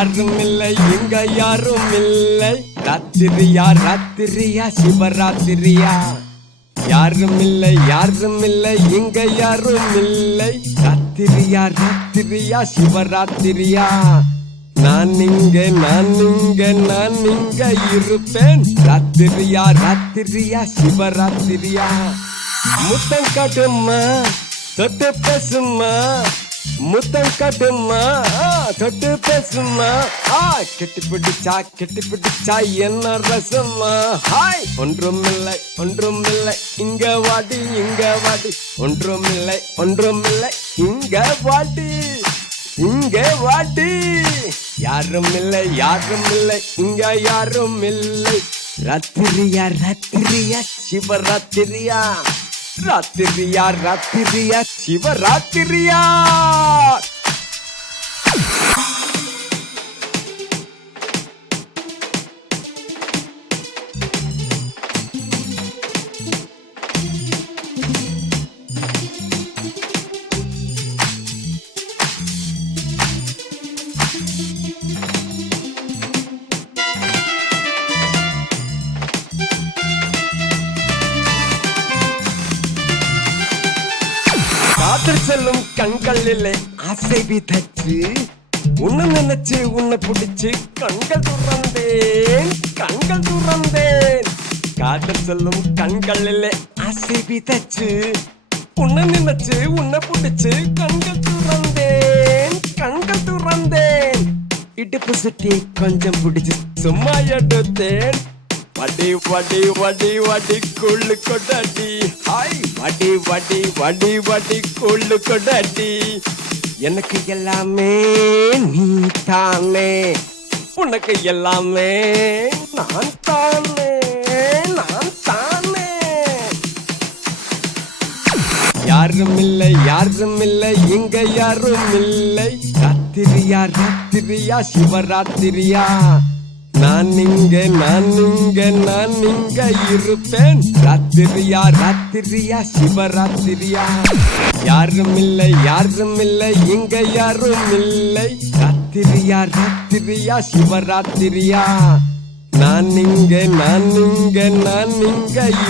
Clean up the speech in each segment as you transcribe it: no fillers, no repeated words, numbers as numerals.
யாரும் இல்லை இங்க யாரும் இல்லை. ராத்திரியா ராத்திரியா சிவராத்திரியா. யாரும் இல்லை இங்க யாரும் இல்லை. ராத்திரியா ராத்திரியா சிவராத்திரியா. நான் இங்க இருப்பேன். ராத்திரியா ராத்திரியா சிவராத்திரியா. முத்தம் காட்டுமா தொட்டு பேசுமா. முத்தம் காட்டுமா தொட்டு பேசுமா. கெட்டி பிடிச்சா என்ன ரசமா. ஹாய் ஒன்றுமில்லை இங்க வாடி ஒன்றுமில்லை இங்க வாடி. யாரும் இல்லை இங்க யாரும் இல்லை. ராத்திரியா ராத்திரியா சிவராத்திரியா. ராத்திரியா ராத்திரியா சிவராத்திரியா. காதல் செல்லும் கண்களிலே ஆசை விதைச்சு உன்னை நினைச்சு உன்னை பிடிச்சு கண்கள் துறந்தேன். காதல் செல்லும் கண்களிலே ஆசை விதைச்சு உன்னை நினைச்சு உன்னை பிடிச்சு கண்கள் துறந்தேன். இடுப்பு சுட்டி கொஞ்சம் பிடிச்சு சும்மா எடுத்தேன். வடி வடி வடி வடி கொள்ளு கொடாடி. ஹாய் வடி வடி வடி வடி கொள்ளு கொடாடி. எனக்கு எல்லாமே நீ தானே. உனக்கு எல்லாமே நான் தானே. யாரும் இல்லை இங்க யாரும் இல்லை. ராத்திரியா ராத்திரியா சிவராத்திரியா. நான் இங்க இருப்பேன். ராத்திரியா ராத்திரியா சிவராத்திரியா. யாரும் இல்லை இங்க யாரும் இல்லை. ராத்திரியா ராத்திரியா சிவராத்திரியா. நான் இங்க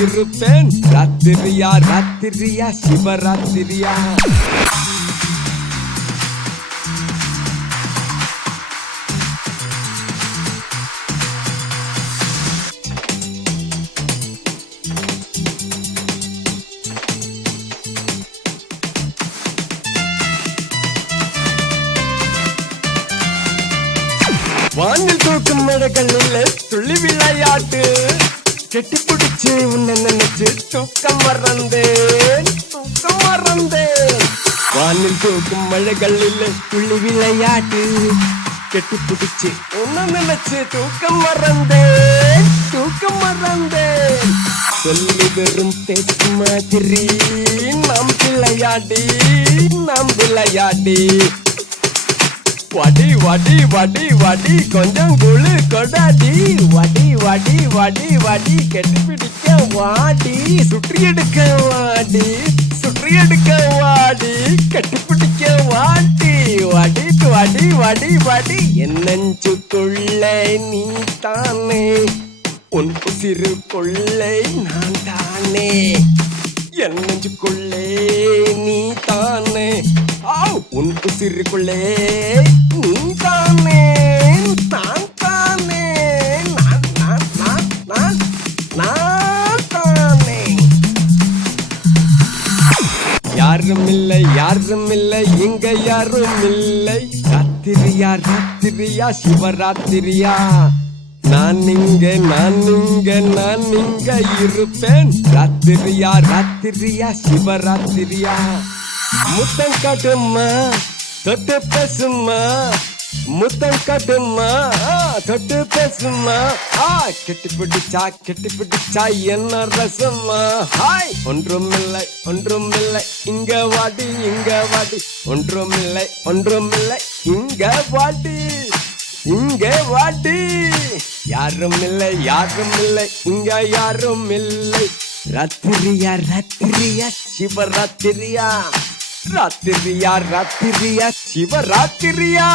இருப்பேன். ராத்திரியா ராத்திரியா சிவராத்திரியா. வானில் தூக்கும் மழைகளில் துள்ளி விளையாட்டு. கெட்டி பிடிச்சு உன்னை நினைச்சு தூக்கம் மறந்தேன். வானில் தூக்கும் மழைகளில் துள்ளி விளையாட்டு. கெட்டி பிடிச்சு உன்னை நினைச்சு தூக்கம் மறந்தேன். சொல்லி வெறும் பேச்சு மாதிரி நாம் விளையாடி. வடி வடி வடி வடி கொஞ்சம் குழு கொடாடி. வடி வடி வடி வடி கெட்டி பிடிக்க வாடி. சுற்றி எடுக்க வாடி கெட்டி பிடிக்க வாடி. வடி வடி வடி வடி. என் நெஞ்சுக்குள்ளே நீ தானே. உன் உசிறு கொள்ளை நான் தானே. என் நெஞ்சுக்குள்ளே நீ தானே. உன் உசிருக்குள்ளே நீ தானே. நான் தானே. யாரும் இல்லை இங்க யாரும் இல்லை. ராத்திரியா ராத்திரியா சிவராத்திரியா. நான் இங்க இருப்பேன். ராத்திரியா ராத்திரியா சிவராத்திரியா. முத்தம் காட்டுமா தொட்டு பேசுமா. முத்தம் காட்டுமா தொட்டு பேசுமா. கெட்டி பிடிச்சா என்ன ரசமா. ஹாய் ஒன்றுமில்லை இங்க வாடி ஒன்றுமில்லை இங்க வாடி. யாரும் இல்லை இங்க யாரும் இல்லை. ராத்திரியா ராத்திரியா சிவராத்திரியா. ராத்திரியா ராத்திரியா சிவராத்திரியா.